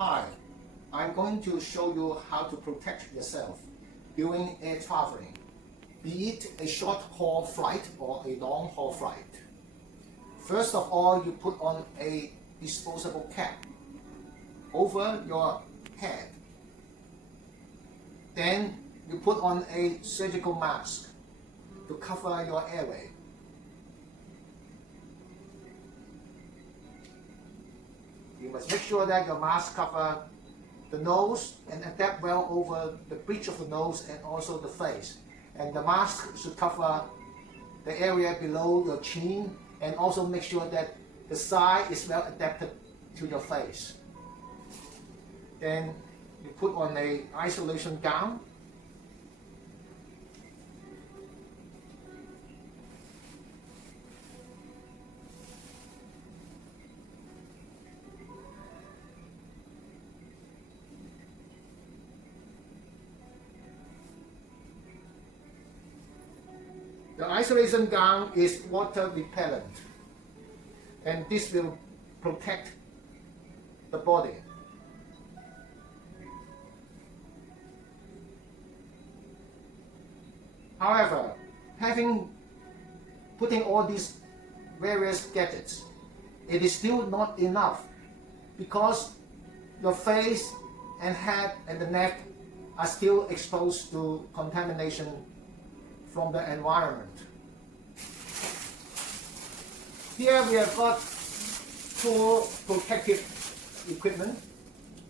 Hi, I'm going to show you how to protect yourself during air traveling, be it a short-haul flight or a long-haul flight. First of all, you put on a disposable cap over your head. Then you put on a surgical mask to cover your airway. You must make sure that your mask covers the nose and adapt well over the bridge of the nose and also the face. And the mask should cover the area below your chin and also make sure that the side is well adapted to your face. Then you put on an isolation gown. The isolation gown is water repellent, and this will protect the body. However, putting all these various gadgets, it is still not enough because your face and head and the neck are still exposed to contamination from the environment. Here we have got two protective equipment.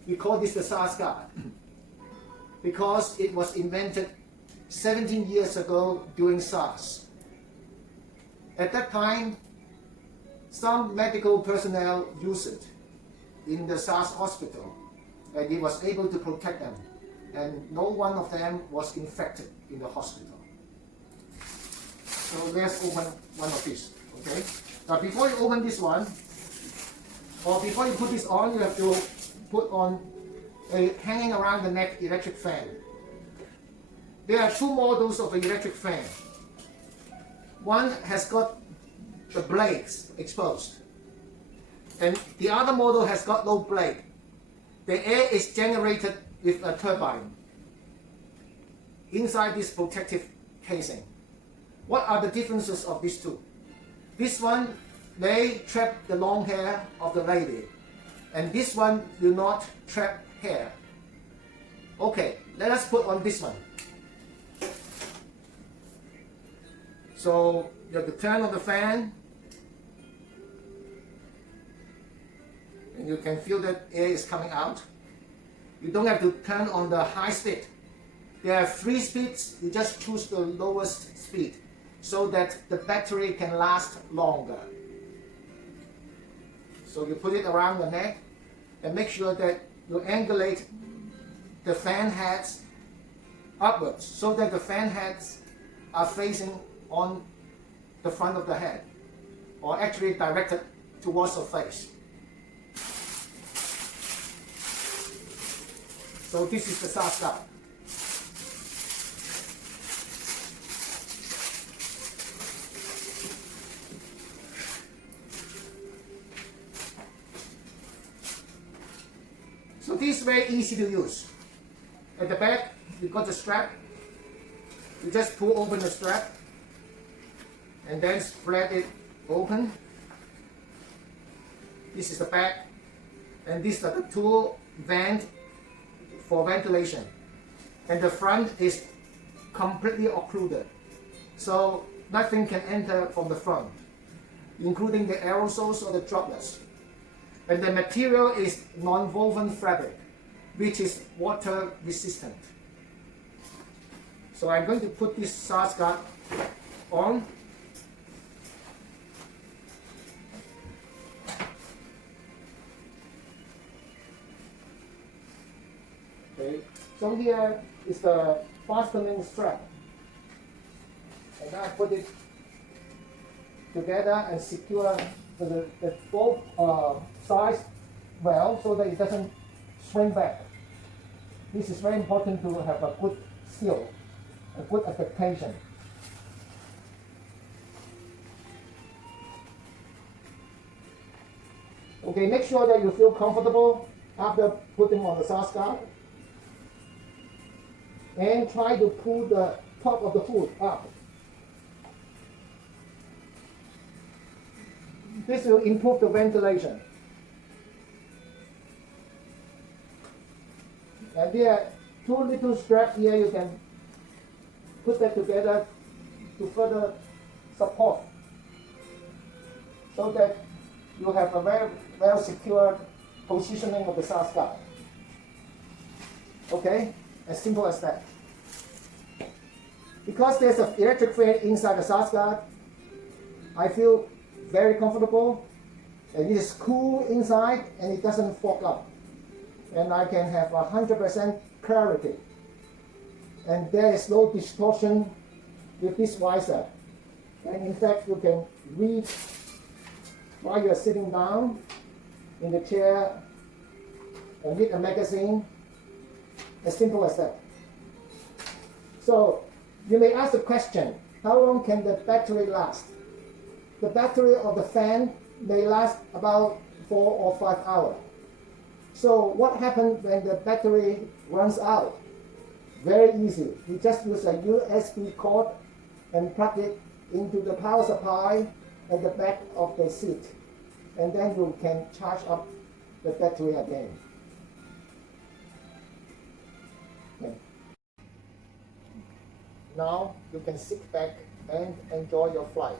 We call this the SARSguard because it was invented 17 years ago during SARS. At that time, some medical personnel used it in the SARS hospital, and it was able to protect them, and no one of them was infected in the hospital. So let's open one of these, okay? Now before you open this one, or before you put this on, you have to put on a hanging around the neck electric fan. There are two models of the electric fan. One has got the blades exposed, and the other model has got no blade. The air is generated with a turbine inside this protective casing. What are the differences of these two? This one may trap the long hair of the lady, and this one will not trap hair. Okay, let us put on this one. So you have to turn on the fan, and you can feel that air is coming out. You don't have to turn on the high speed. There are 3 speeds, you just choose the lowest speed so that the battery can last longer. So you put it around the neck and make sure that you angulate the fan heads upwards so that the fan heads are facing on the front of the head, or actually directed towards the face. So this is the SARSguard. So this is very easy to use. At the back, you got the strap. You just pull open the strap and then spread it open. This is the back, and these are the 2 vents for ventilation. And the front is completely occluded, so nothing can enter from the front, including the aerosols or the droplets. And the material is non-woven fabric, which is water resistant. So I'm going to put this SARSguard on. Okay. So here is the fastening strap, and I put it together and secure the both sides well so that it doesn't swing back. This is very important to have a good seal, a good adaptation. Okay, make sure that you feel comfortable after putting on the SARSguard, and try to pull the top of the hood up. This will improve the ventilation. And there are two little straps here, you can put that together to further support, so that you have a very well secured positioning of the SARSguard. Okay, as simple as that. Because there's an electric fan inside the SARSguard, I feel very comfortable, and it is cool inside and it doesn't fog up. And I can have 100% clarity. And there is no distortion with this visor. And in fact, you can read while you're sitting down in the chair and read a magazine. As simple as that. So you may ask the question, how long can the battery last? The battery of the fan may last about 4 or 5 hours. So what happens when the battery runs out? Very easy. You just use a USB cord and plug it into the power supply at the back of the seat. And then you can charge up the battery again. Okay. Now you can sit back and enjoy your flight.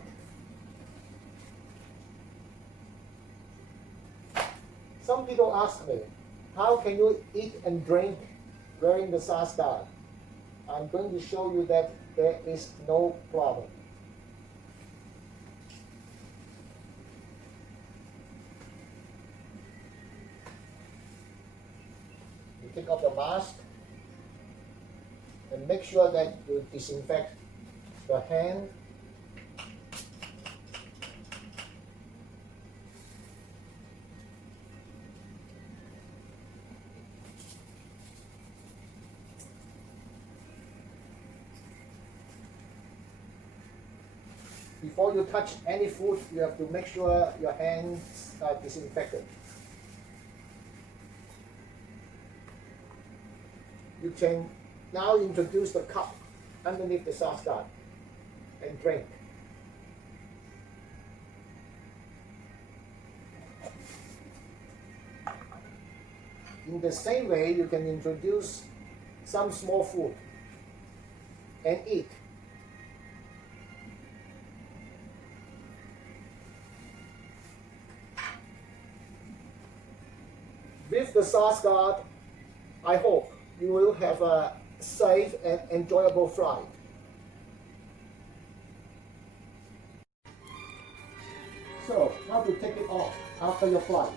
Some people ask me, how can you eat and drink wearing the SARSguard? I'm going to show you that there is no problem. You take off the mask and make sure that you disinfect the hand. Before you touch any food, you have to make sure your hands are disinfected. You can now introduce the cup underneath the SARSguard and drink. In the same way, you can introduce some small food and eat. With the SARSguard, I hope you will have a safe and enjoyable flight. So, how to take it off after your flight?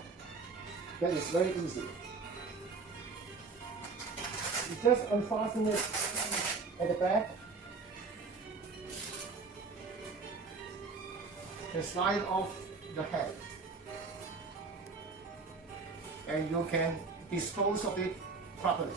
That is very easy. You just unfasten it at the back and slide off the head. And you can dispose of it properly.